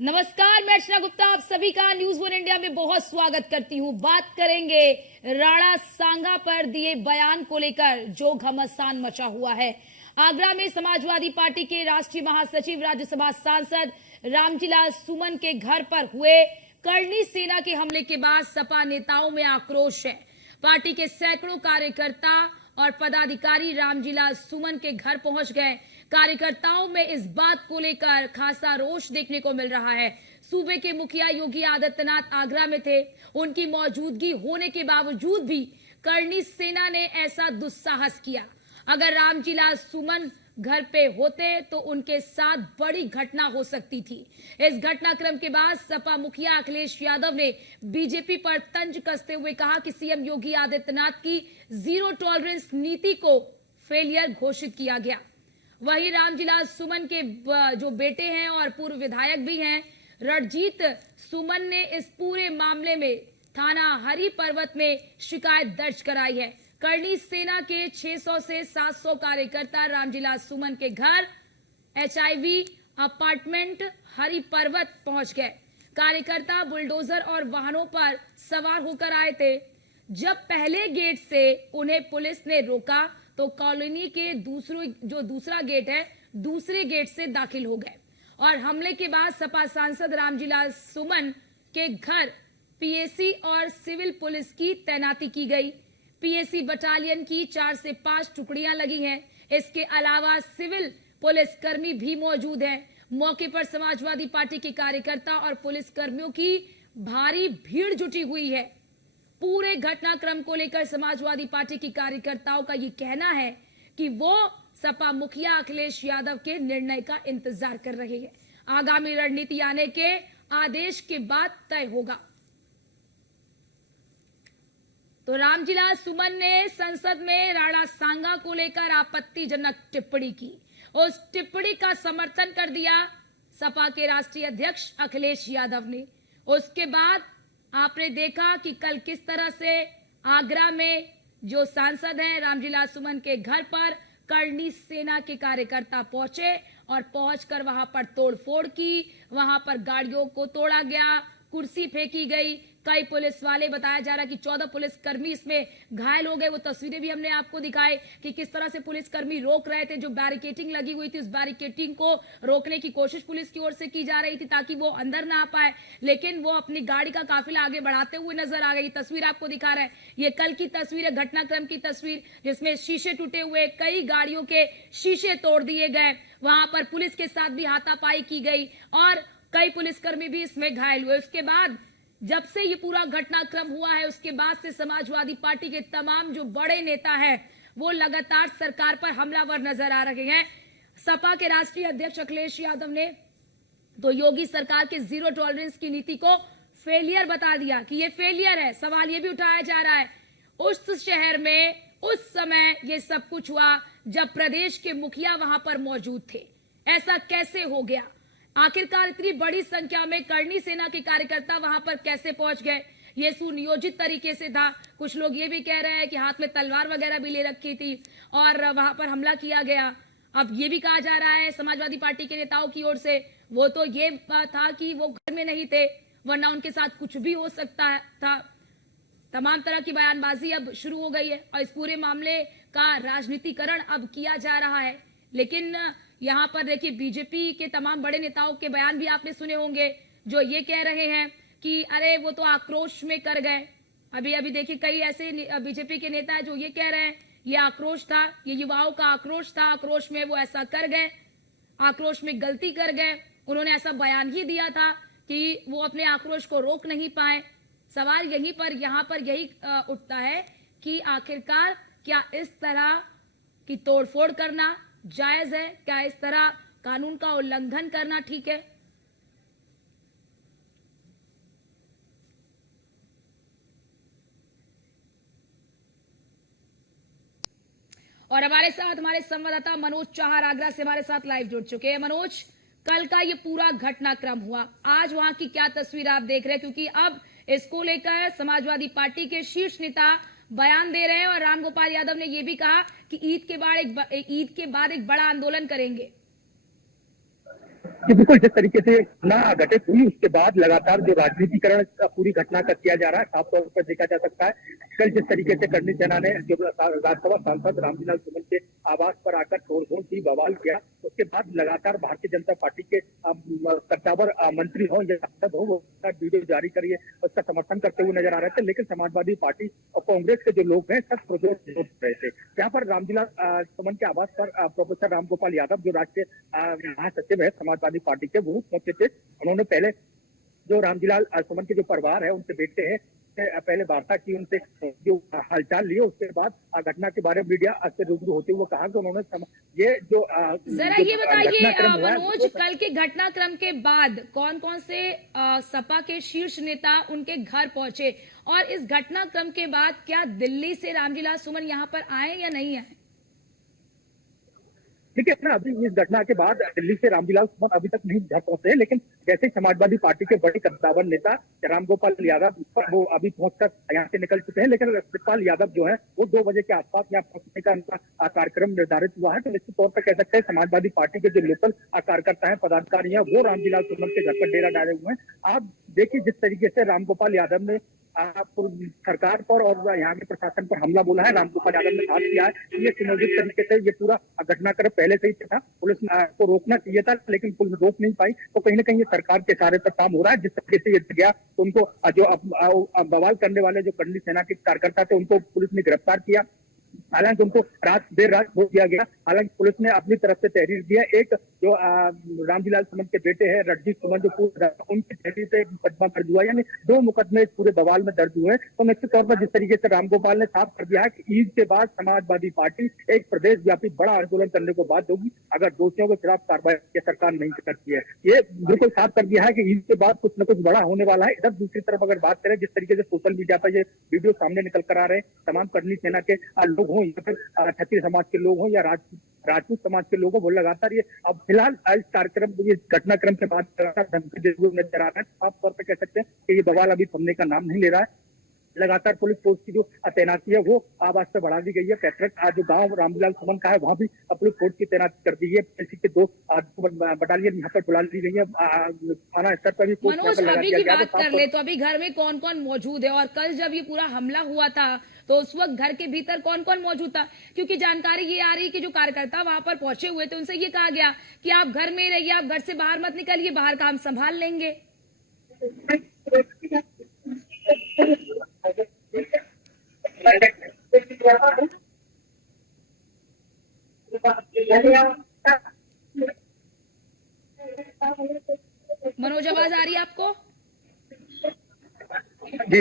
नमस्कार, मैं अर्चना गुप्ता आप सभी का न्यूज वन इंडिया में बहुत स्वागत करती हूं। बात करेंगे राणा सांगा पर दिए बयान को लेकर जो घमासान मचा हुआ है। आगरा में समाजवादी पार्टी के राष्ट्रीय महासचिव राज्यसभा सांसद रामजीलाल सुमन के घर पर हुए करनी सेना के हमले के बाद सपा नेताओं में आक्रोश है। पार्टी के सैकड़ों कार्यकर्ता और पदाधिकारी रामजीलाल सुमन के घर पहुंच गए। कार्यकर्ताओं में इस बात को लेकर खासा रोष देखने को मिल रहा है। सूबे के मुखिया योगी आदित्यनाथ आगरा में थे। उनकी मौजूदगी होने के बावजूद भी करनी सेना ने ऐसा दुस्साहस किया। अगर रामजीलाल सुमन घर पे होते तो उनके साथ बड़ी घटना हो सकती थी। इस घटनाक्रम के बाद सपा मुखिया अखिलेश यादव ने बीजेपी पर तंज कसते हुए कहा कि सीएम योगी आदित्यनाथ की जीरो टॉलरेंस नीति को फेलियर घोषित किया गया। वहीं रामजीलाल सुमन के जो बेटे हैं और पूर्व विधायक भी हैं, रणजीत सुमन ने इस पूरे मामले में थाना हरि पर्वत में शिकायत दर्ज कराई है। करनी सेना के 600 से 700 कार्यकर्ता रामजीलाल सुमन के घर HIV अपार्टमेंट हरि पर्वत पहुंच गए। कार्यकर्ता बुलडोजर और वाहनों पर सवार होकर आए थे। जब पहले गेट से उन्हें पुलिस ने रोका तो कॉलोनी के दूसरा गेट है, दूसरे गेट से दाखिल हो गए और हमले के बाद सपा सांसद रामजीलाल सुमन के घर PAC और सिविल पुलिस की तैनाती की गई। PAC बटालियन की 4 से 5 टुकड़ियां लगी हैं। इसके अलावा सिविल पुलिस कर्मी भी मौजूद हैं। मौके पर समाजवादी पार्टी के कार्यकर्ता और पुलिस कर्मियों की भारी भीड़ जुटी हुई है। पूरे घटनाक्रम को लेकर समाजवादी पार्टी के कार्यकर्ताओं का ये कहना है कि वो सपा मुखिया अखिलेश यादव के निर्णय का इंतजार कर रहे हैं। आगामी रणनीति आने के आदेश के बाद तय होगा। तो रामजीलाल सुमन ने संसद में राणा सांगा को लेकर आपत्तिजनक टिप्पणी की। उस टिप्पणी का समर्थन कर दिया सपा के राष्ट्रीय अध्यक्ष अखिलेश यादव ने। उसके बाद आपने देखा कि कल किस तरह से आगरा में जो सांसद हैं रामजीलाल सुमन के घर पर करनी सेना के कार्यकर्ता पहुंचे और पहुंचकर वहां पर तोड़फोड़ की। वहां पर गाड़ियों को तोड़ा गया, कुर्सी फेंकी गई। कई पुलिस वाले, बताया जा रहा है कि 14 पुलिसकर्मी इसमें घायल हो गए। वो तस्वीरें भी हमने आपको दिखाई कि किस तरह से पुलिसकर्मी रोक रहे थे। जो बैरिकेटिंग लगी हुई थी उस बैरिकेटिंग को रोकने की कोशिश पुलिस की ओर से की जा रही थी ताकि वो अंदर ना आ पाए, लेकिन वो अपनी गाड़ी का काफिला आगे बढ़ाते हुए नजर आ गई। तस्वीर आपको दिखा रहा है, ये कल की तस्वीर है, घटनाक्रम की तस्वीर, जिसमें शीशे टूटे हुए, कई गाड़ियों के शीशे तोड़ दिए गए। वहां पर पुलिस के साथ भी हाथापाई की गई और कई पुलिसकर्मी भी इसमें घायल हुए। उसके बाद जब से ये पूरा घटनाक्रम हुआ है उसके बाद से समाजवादी पार्टी के तमाम जो बड़े नेता हैं वो लगातार सरकार पर हमलावर नजर आ रहे हैं। सपा के राष्ट्रीय अध्यक्ष अखिलेश यादव ने तो योगी सरकार के जीरो टॉलरेंस की नीति को फेलियर बता दिया कि ये फेलियर है। सवाल ये भी उठाया जा रहा है उस शहर में उस समय ये सब कुछ हुआ जब प्रदेश के मुखिया वहां पर मौजूद थे, ऐसा कैसे हो गया? आखिरकार इतनी बड़ी संख्या में करनी सेना के कार्यकर्ता वहां पर कैसे पहुंच गए? ये सुनियोजित तरीके से था। कुछ लोग ये भी कह रहे हैं कि हाथ में तलवार वगैरह भी ले रखी थी और वहां पर हमला किया गया। अब ये भी कहा जा रहा है समाजवादी पार्टी के नेताओं की ओर से वो तो ये था कि वो घर में नहीं थे, वरना उनके साथ कुछ भी हो सकता था। तमाम तरह की बयानबाजी अब शुरू हो गई है और इस पूरे मामले का राजनीतिकरण अब किया जा रहा है। लेकिन यहाँ पर देखिए बीजेपी के तमाम बड़े नेताओं के बयान भी आपने सुने होंगे जो ये कह रहे हैं कि अरे वो तो आक्रोश में कर गए। अभी देखिए कई ऐसे बीजेपी के नेता हैं जो ये कह रहे हैं ये आक्रोश था, ये युवाओं का आक्रोश था, आक्रोश में वो ऐसा कर गए, आक्रोश में गलती कर गए। उन्होंने ऐसा बयान ही दिया था कि वो अपने आक्रोश को रोक नहीं पाए। सवाल यहीं पर यहाँ पर यही उठता है कि आखिरकार क्या इस तरह की तोड़फोड़ करना जायज है? क्या इस तरह कानून का उल्लंघन करना ठीक है? और हमारे साथ हमारे संवाददाता मनोज चौहान आगरा से हमारे साथ लाइव जुड़ चुके हैं। मनोज, कल का ये पूरा घटनाक्रम हुआ, आज वहां की क्या तस्वीर आप देख रहे हैं? क्योंकि अब इसको लेकर समाजवादी पार्टी के शीर्ष नेता बयान दे रहे हैं और रामगोपाल यादव ने यह भी कहा कि ईद के बाद एक बड़ा आंदोलन करेंगे। कि बिल्कुल जिस तरीके से घटना घटित हुई उसके बाद लगातार जो राजनीतिकरण पूरी घटना का किया जा रहा है, साफ तौर पर देखा जा सकता है। कल जिस तरीके से करणी सेना ने जो राज्यसभा सांसद रामविलास सुमन के आवास पर आकर तोड़फोड़ की, बवाल किया, उसके बाद लगातार भारतीय जनता पार्टी के कद्दावर मंत्री हो या सांसद हो, वो वीडियो जारी करिए उसका समर्थन करते हुए नजर आ रहे थे। लेकिन समाजवादी पार्टी और कांग्रेस के जो लोग हैं सब प्रजोर रहे थे। यहाँ पर रामविलास सुमन के आवास पर प्रोफेसर रामगोपाल यादव जो राष्ट्रीय महासचिव है समाजवादी पार्टी के, वो पहुंचे थे। उन्होंने पहले जो रामविलास सुमन के जो परिवार है उनसे बेटे हैं पहले वार्ता की, उनसे जो हालचाल लिए, उसके बाद घटना के बारे में मीडिया से रूबरू होते हुए कहा कि उन्होंने ये जो जरा ये बताइए मनोज, कल के घटनाक्रम के बाद कौन कौन से सपा के शीर्ष नेता उनके घर पहुंचे, और इस घटनाक्रम के बाद क्या दिल्ली से रामविलास सुमन यहाँ पर आए या नहीं आए? देखिए, अपना अभी इस घटना के बाद दिल्ली से रामविलास सुमन अभी तक नहीं घर पहुंचे, लेकिन जैसे समाजवादी पार्टी के बड़े कद्दावर नेता रामगोपाल यादव वो अभी पहुंचकर यहाँ से निकल चुके हैं। लेकिन सतपाल यादव जो है वो 2 बजे के आसपास यहाँ पहुंचने का उनका कार्यक्रम निर्धारित हुआ है। तो निश्चित तौर पर कह सकते हैं समाजवादी पार्टी के जो लोकल कार्यकर्ता है, पदाधिकारी है, वो रामविलास सुमन के घर पर डेरा डाले हुए हैं। आप देखिए जिस तरीके से रामगोपाल यादव ने सरकार पर और यहाँ के प्रशासन पर हमला बोला है, रामगोपाल यादव ने साथ किया है। ये सुनियोजित तरीके से ये पूरा घटनाक्रम पहले से ही था, पुलिस को रोकना चाहिए था लेकिन पुलिस रोक नहीं पाई। तो कहीं ना कहीं ये सरकार के इशारे पर काम हो रहा है। जिस तरीके से ये गया तो उनको जो बवाल करने वाले जो करणी सेना के कार्यकर्ता थे उनको पुलिस ने गिरफ्तार किया। हालांकि उनको देर रात छोड़ दिया गया। हालांकि पुलिस ने अपनी तरफ से तहरीर दी है। एक जो रामविलास सुमन के बेटे हैं रणजीत सुमन, जो उनकी तहरीर पे मुकदमा दर्ज हुआ, यानी 2 मुकदमे पूरे बवाल में दर्ज हुए। तो निश्चित तौर पर जिस तरीके से रामगोपाल ने साफ कर दिया है कि ईद के बाद समाजवादी पार्टी एक प्रदेश व्यापी बड़ा आंदोलन करने को बाध्य होगी अगर दोषियों के खिलाफ कार्रवाई सरकार नहीं करती है। ये बिल्कुल साफ कर दिया है कि ईद के बाद कुछ न कुछ बड़ा होने वाला है। इधर दूसरी तरफ अगर बात करें, जिस तरीके से सोशल मीडिया पर ये वीडियो सामने निकल कर आ रहे हैं, तमाम करणी सेना के लोग हों या फिर क्षत्रिय समाज के लोग हों या राजपूत समाज के लोग हों, वो लगातार ये अब फिलहाल इस कार्यक्रम ये घटनाक्रम के बाद धमकी देते हुए नजर आ रहा है। साफ तौर पर कह सकते हैं कि ये बवाल अभी थमने का नाम नहीं ले रहा है। लगातार पुलिस फोर्स की जो तैनाती है वो आवाज से बढ़ा दी गई है। पैतृक जो गांव रामविलास सुमन का है वहां भी पुलिस फोर्स की तैनाती कर दी है। पुलिस के 2 बटालियन यहाँ पर बुला दी गई है। थाना स्तर पर भी मनोज, अभी की बात कर ले तो अभी घर में कौन कौन मौजूद है, और कल जब ये पूरा हमला हुआ था तो उस वक्त घर के भीतर कौन कौन मौजूद था? क्योंकि जानकारी ये आ रही है कि जो कार्यकर्ता वहां पर पहुंचे हुए थे उनसे ये कहा गया कि आप घर में रहिए, आप घर से बाहर मत निकलिए, बाहर का हम संभाल लेंगे। मनोज, आवाज आ रही है आपको? जी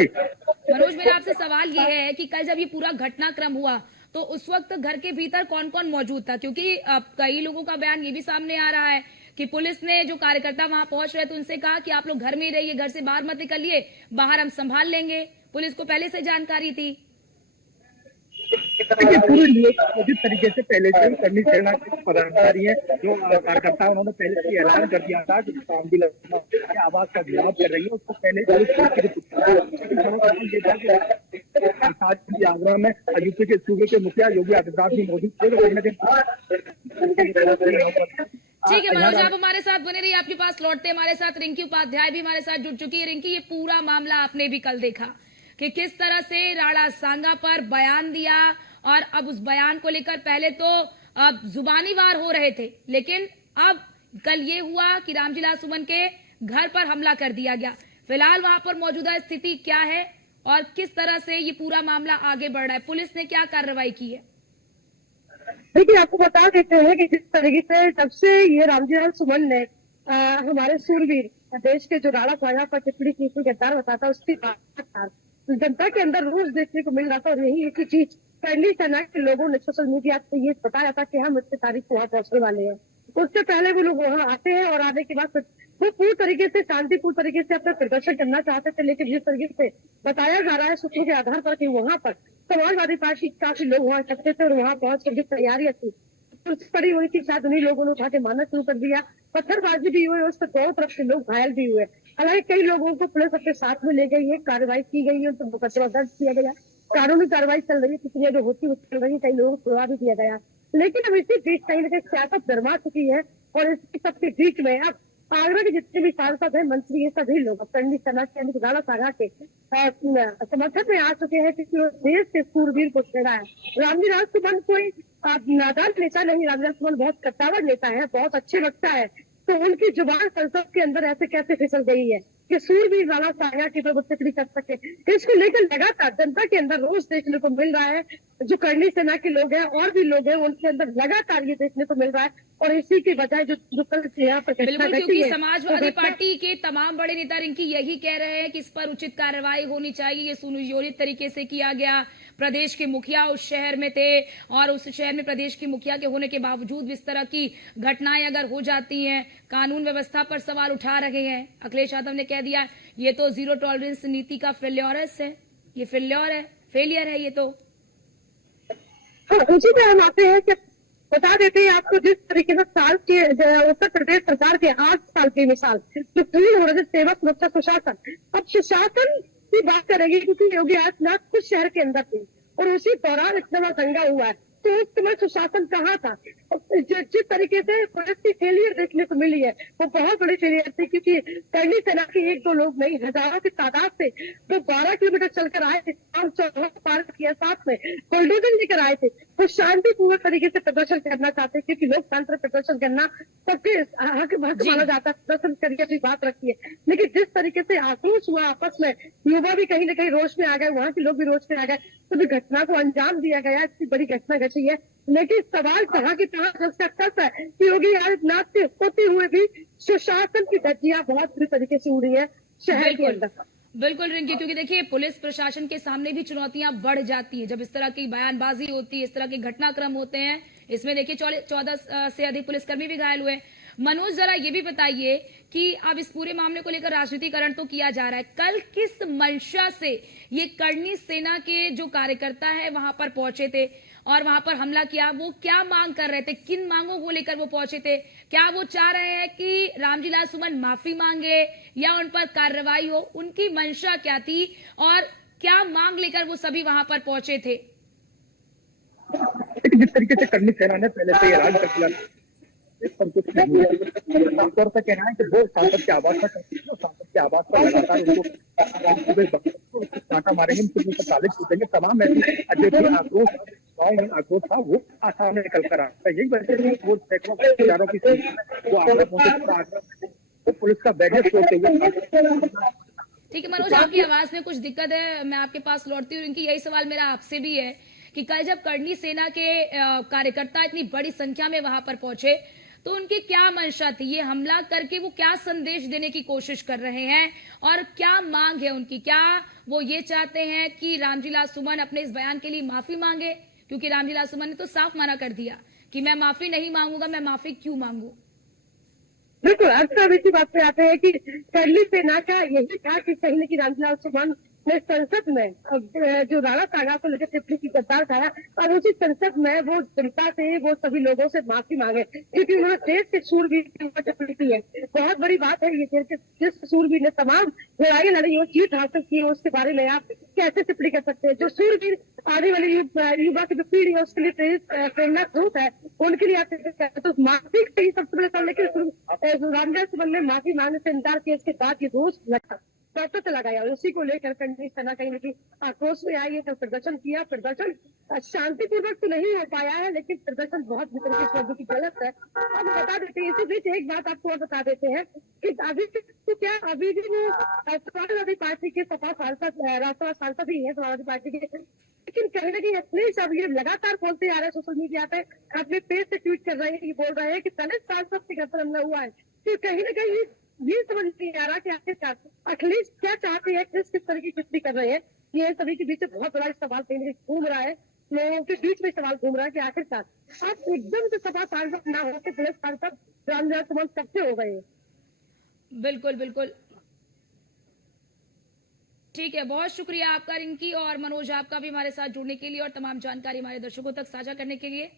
मनोज, मेरा आपसे सवाल ये है कि कल जब ये पूरा घटनाक्रम हुआ तो उस वक्त घर के भीतर कौन कौन मौजूद था? क्योंकि कई लोगों का बयान ये भी सामने आ रहा है कि पुलिस ने जो कार्यकर्ता वहां पहुंच रहे थे उनसे कहा कि आप लोग घर में ही रहिए, घर से बाहर मत निकलिए, बाहर हम संभाल लेंगे। पुलिस को पहले से जानकारी थी। पूरी जिस तरीके से पहले से करनी सेना के पदाधिकारी है जो कार्यकर्ता, उन्होंने पहले से ऐलान कर दिया था कि आवाज का विरोध कर रही है, उसको पहले आगरा में यूपी के सूबे के मुखिया योगी आदित्यनाथ भी मौजूद थे। ठीक है मनोज, आप हमारे साथ बने रहिए, आपके पास लौटते हमारे साथ रिंकी उपाध्याय भी हमारे साथ जुड़ चुकी है। रिंकी, ये पूरा मामला आपने भी कल देखा कि किस तरह से राणा सांगा पर बयान दिया, और अब उस बयान को लेकर पहले तो अब जुबानी वार हो रहे थे, लेकिन अब कल ये हुआ कि रामविलास सुमन के घर पर हमला कर दिया गया। फिलहाल वहां पर मौजूदा स्थिति क्या है और किस तरह से ये पूरा मामला आगे बढ़ रहा है? पुलिस ने क्या कार्रवाई की है? देखिए, आपको बता देते हैं कि जिस तरीके से जब से ये रामविलास सुमन ने हमारे सूरवीर देश के जो राणा सांगा पर टिप्पणी की, गद्दार बताता, उसकी जनता के अंदर रोज देखने को मिल रहा था। और यही एक ही चीज करनी सेना के लोगों ने सोशल मीडिया पे ये बताया था कि हम इतनी तारीख को वहाँ पहुंचने वाले हैं। उससे पहले वो लोग वहाँ आते हैं और आने के बाद वो पूरी तरीके से शांतिपूर्ण तरीके से अपना प्रदर्शन करना चाहते थे। लेकिन जिस तरीके से बताया जा रहा है सूत्रों के आधार पर कि वहाँ पर समाजवादी पार्टी काफी लोग वहाँ इकट्ठे थे और वहाँ पहुंच कर तैयारियां थी, पड़ी हुई थी, शायद उन्हीं लोगों ने उठा के मारना शुरू कर दिया। पत्थरबाजी भी हुई, उस पर दोनों तरफ से लोग घायल भी हुए। हालांकि कई लोगों को पुलिस अपने साथ में ले गई है, कार्रवाई की गई है, तो मुकदमा दर्ज किया गया, कानूनी कार्रवाई चल रही है, प्रक्रिया जो होती है चल रही है, कई लोगों को छुड़ा भी दिया गया। लेकिन अब इसी बीच कहीं ना कहीं सियासत गरमा चुकी है और इस सबके बीच में अब आगरा के जितने भी सांसद हैं, मंत्री हैं, सभी लोग करनी सेना के राणा सागा के समर्थन में आ चुके हैं, क्योंकि वो देश के सूरवीर को छेड़ा है। रामविलास सुमन कोई नादान नेता नहीं, रामविलास सुमन बहुत कट्टावर नेता है, बहुत अच्छे वक्ता है। तो उनकी जुबान संसद के अंदर ऐसे कैसे फिसल गई है कि सूरवीर राणा सागा की प्रभु टिप्पणी कर सके। इसको लेकर लगातार जनता के अंदर रोष देखने को मिल रहा है। जो करनी सेना के लोग हैं और भी लोग हैं, उनके अंदर लगातार ये देखने को मिल रहा है। और इसी की वजह जो कल यहाँ पर बिल्कुल, क्योंकि समाजवादी पार्टी के तमाम बड़े नेता रिंकी यही कह रहे हैं कि इस पर उचित कार्रवाई होनी चाहिए। ये सुनियोजित तरीके से किया गया। प्रदेश के मुखिया उस शहर में थे और उस शहर में प्रदेश के मुखिया के होने के बावजूद इस तरह की घटनाएं अगर हो जाती हैं, कानून व्यवस्था पर सवाल उठा रहे हैं। अखिलेश यादव ने कह दिया ये तो जीरो टॉलरेंस नीति का फेल्योरस है, ये फेलियर है ये तो। हाँ, उसी पे हम आते हैं कि बता देते हैं आपको, जिस तरीके से साल के उत्तर प्रदेश सरकार के 8 साल की मिसाल जो पूर्ण हो रहे थे, सेवा सुरक्षा सुशासन, अब सुशासन की बात करेंगे, क्योंकि योगी आदित्यनाथ खुद शहर के अंदर थे और उसी दौरान इतना बड़ा दंगा हुआ है। तो उस समय सुशासन कहाँ था? जिस तरीके से पुलिस की फेलियर देखने को मिली है, वो बहुत बड़ी फेलियर थी, क्योंकि करनी सेना के 1-2 लोग नहीं, हजारों की तादाद से वो 12 किलोमीटर चलकर आए थे, पार किया, साथ में बुलडोजर लेकर आए थे। वो शांतिपूर्ण तरीके से प्रदर्शन करना चाहते, क्योंकि लोकतंत्र प्रदर्शन करना सबके हक माना जाता है, प्रदर्शन करके अपनी बात रखी है। लेकिन जिस तरीके से आक्रोश हुआ आपस में, युवा भी कहीं ना कहीं रोष में आ गए, वहां के लोग भी रोष में आ गए, तो घटना को अंजाम दिया गया। इतनी बड़ी घटना घटी है, लेकिन सवाल कहाँ की कहाँ है कि योगी आदित्यनाथ से होते हुए भी सुशासन की धज्जियां बहुत बुरी तरीके से उड़ी है शहर के अंदर। बिल्कुल रिंकी, क्योंकि देखिए पुलिस प्रशासन के सामने भी चुनौतियां बढ़ जाती है जब इस तरह की बयानबाजी होती है, इस तरह के घटनाक्रम होते हैं। इसमें देखिए 14 से अधिक पुलिसकर्मी भी घायल हुए। मनोज, जरा ये भी बताइए कि अब इस पूरे मामले को लेकर राजनीतिकरण तो किया जा रहा है, कल किस मंशा से ये करनी सेना के जो कार्यकर्ता है वहां पर पहुंचे थे और वहां पर हमला किया? वो क्या मांग कर रहे थे, किन मांगों को लेकर वो पहुंचे थे? क्या वो चाह रहे हैं कि रामविलास सुमन माफी मांगे या उन पर कार्रवाई हो? उनकी मंशा क्या थी और क्या मांग लेकर वो सभी वहां पर पहुंचे थे? जिस तरीके से करनी सेना ने पहले से राज कर दिया, इस पर कुछ नहीं है। साफ तौर पर कहना है कि वो सांसद के आवाज पर सांसद के आवाज पर लगातार उनको कांटा मारेंगे, उनको ताले छूटेंगे, तमाम ऐसे जो आक्रोश था वो सामने निकल कर आता है। यही वजह है वो सैकड़ों हजारों की वो आगरा पहुंचे, वो पुलिस का बैगेज तोड़ते हुए। ठीक है मनोज, आपकी आवाज में कुछ दिक्कत है, मैं आपके पास लौटती हूँ। इनकी यही सवाल मेरा आपसे भी है कि कल जब करनी सेना के कार्यकर्ता इतनी बड़ी संख्या में वहां पर पहुंचे तो उनकी क्या मंशा थी? ये हमला करके वो क्या संदेश देने की कोशिश कर रहे हैं और क्या मांग है उनकी? क्या वो ये चाहते हैं कि रामविलास सुमन अपने इस बयान के लिए माफी मांगे? क्योंकि रामविलास सुमन ने तो साफ मना कर दिया कि मैं माफी नहीं मांगूंगा, मैं माफी क्यों मांगू? बिल्कुल, अक्सर इसी बात पे आते हैं कि करनी सेना का यही था कि कहीं न कहीं रामविलास सुमन ने संसद में जो राणा सागा को लेकर टिप्पणी की गद्दार कहा, और उसी संसद में वो जनता से, वो सभी लोगों से माफी मांगे, क्योंकि उन्होंने देश के सूरवीर के ऊपर टिप्पणी की है। बहुत बड़ी बात है ये, जिस सूरवीर ने तमाम लड़ाई लड़ी हो, जीत हासिल की हो, उसके बारे में आप कैसे टिप्पणी कर सकते हैं? जो सूरवीर आने वाली युवा की जो पीढ़ी है उसके लिए प्रेरणा स्रोत है, उनके लिए आप तो माफी सही सबसे पहले कर, लेकिन रामविलास सुमन ने माफी मांगने से इंकार किया। इसके बाद ये दोष पता चला गया और उसी को लेकर करनी सेना कहीं ना कहीं आक्रोश में आई है। तो प्रदर्शन किया, प्रदर्शन शांतिपूर्वक तो नहीं हो पाया है, लेकिन प्रदर्शन बहुत तरीके की गलत है। अब बता देते हैं, इसी बीच एक बात आपको और बता देते हैं कि अभी तो क्या अभी भी समाजवादी पार्टी के सपा सांसद, राष्ट्रवादी सांसद ही है समाजवादी पार्टी के, लेकिन कहीं ना कहीं अपने सब ये लगातार बोलते आ रहे हैं, सोशल मीडिया पे अपने पेज से ट्वीट कर रहे हैं, ये बोल रहे हैं कि दलित सांसद के घर पर हमला हुआ है। तो कहीं ना कहीं ये समझ नहीं आ रहा कि आखिरकार अखिलेश क्या चाहते हैं, किस तरीके की टिप्पणी कर रहे हैं। ये सभी के बीच बहुत बड़ा सवाल घूम रहा है, लोगों के बीच में सवाल घूम रहा है कि आखिरकार अब एकदम से सपा सांसद ना होकर पुलिस सांसद रामविलास सुमन कब से हो गए हैं। बिल्कुल बिल्कुल, ठीक है, बहुत शुक्रिया आपका रिंकी और मनोज, आपका भी हमारे साथ जुड़ने के लिए और तमाम जानकारी हमारे दर्शकों तक साझा करने के लिए।